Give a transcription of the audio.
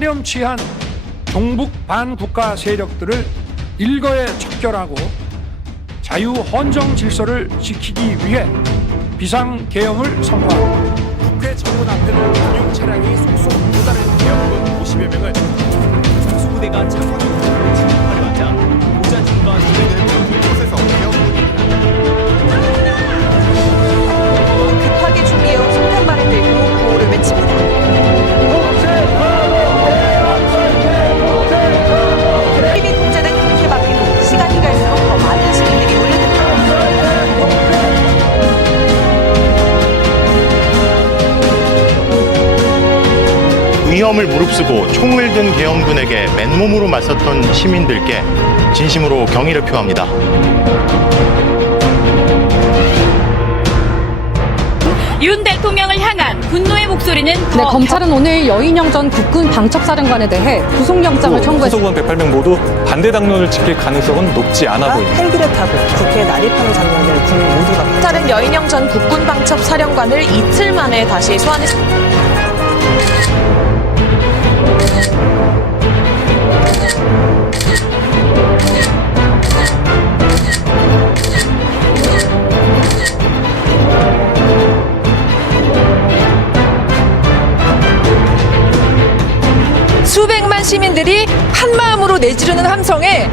파렴치한 종북 반국가 세력들을 일거에 척결하고 자유 헌정 질서를 지키기 위해 비상 계엄을 선포합니다. 국회 정문 앞에는 군용 차량이 위험을 무릅쓰고 총을 든 계엄군에게 맨몸으로 맞섰던 시민들께 진심으로 경의를 표합니다. 윤 대통령을 향한 분노의 목소리는 더 네, 검찰은 오늘 여인영 전 국군 방첩사령관에 대해 구속영장을 청구했습니다. 소속원 108명 모두 반대 당론을 지킬 가능성은 높지 않아 보입니다. 헬기를 타고 국회에 난입하는 장면을 국민 모두가 검찰은 여인영 전 국군 방첩 사령관을 이틀 만에 다시 소환했습니다. 시민들이 한 마음으로 내지르는 함성에